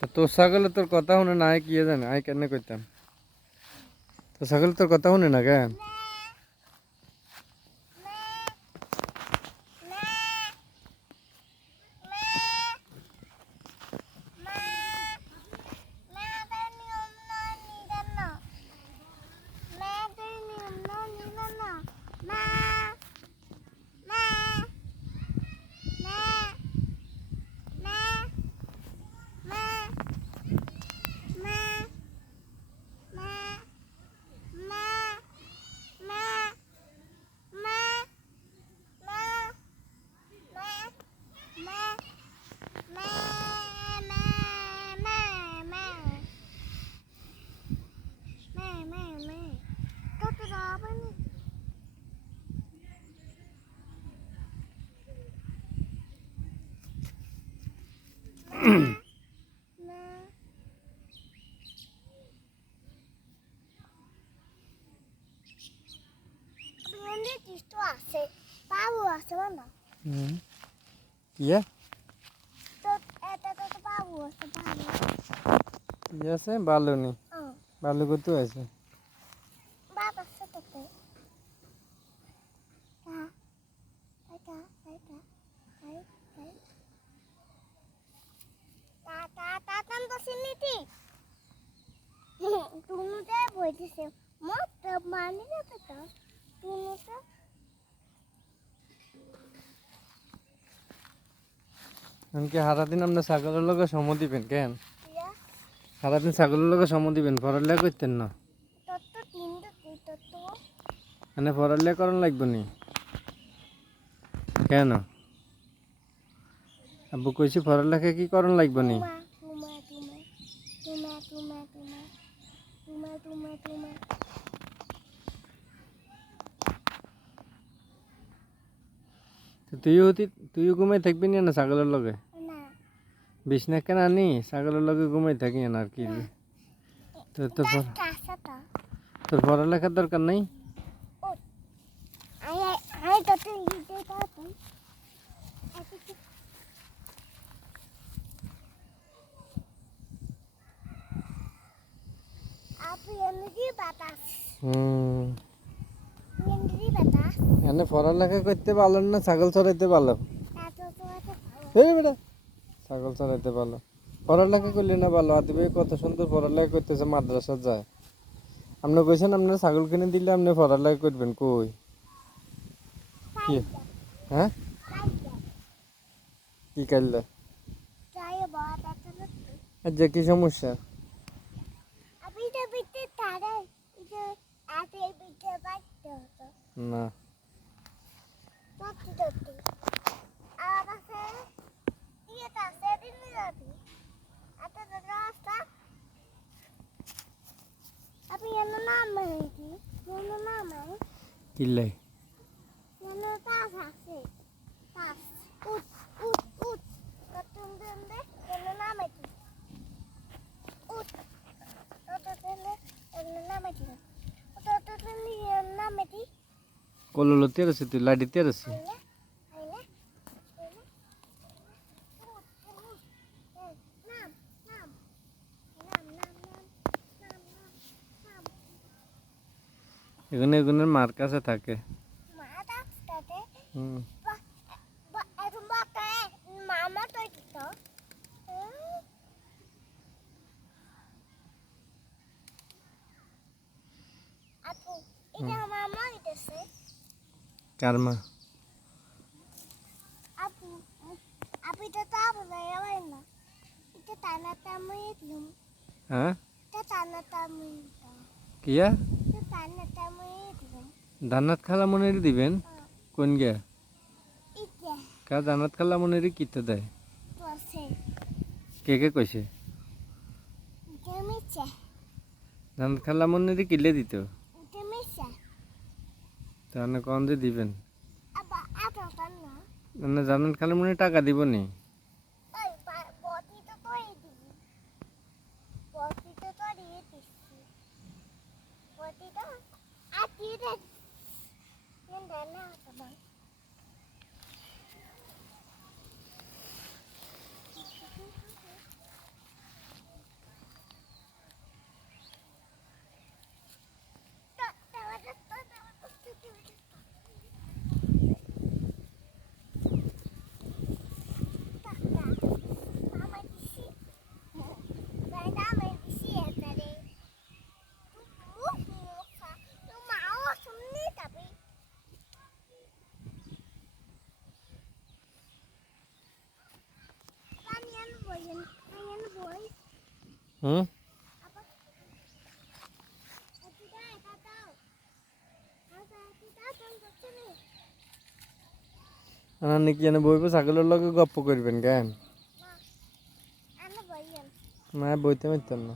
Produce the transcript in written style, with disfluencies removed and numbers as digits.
তো তোর ছাগলে তোর কথা শুনে না, কি জানে আই কেন কইতাম। তো ছাগলে তোর কথা শুনে না কেন? ইয়ে ইয়ে আছে ভালো নি, ভালো করতে আছে। এমনকি সারাদিন আপনার ছাগলের লগে সময় দিবেন কেন? সারাদিন ছাগলের লগে সময় দিবেন, পড়ালেখা করতেন না? মানে পড়ালেখা করন লাগবে নি কেন? আব্বু কইছি পড়ালেখা কি করন লাগবে নি? তুইও ঘুমাই থাকবি না ছাগলের লগে? বিছনা কেন আনি ছাগলের লগে ঘুমাই থাকি না আর কি। তোর পড়ালেখার দরকার নাই? এনে পড়ালেখা করতে পারলেন না, ছাগল চড়াইতে পারলো? এই বেটা ছাগল চড়াইতে পারলো, পড়ালেখা করলে না ভালো। আদিবে কত সুন্দর পড়ালেখা করতেছে, মাদ্রাসা যায়। আপনি কইছেন আপনার ছাগল কিনে দিলে আপনি পড়ালেখা করবেন কই? কি হ্যাঁ কি কাইলে যে কি সমস্যা? না কিলাই কললো তেরছে, তুই লাডি তেরছে। এখানে এগুনের মার কাছে থাকে। কার মা? হ্যাঁ কিয়া দানাত খালা মনে দিবেন কোন গিয়া? কা দানাত খালা মনে কিতে দেয়? কে কে কইছে? দানাত খালা মনে কিলে দিত? তাহলে কন দিয়ে দিবেন? মানে দানাত খালা মনে টাকা দিব নি? হুম নাকি এনে বইব ছাগলের লগে গপ্প করবেন কেন? না বইতে পারতাম না।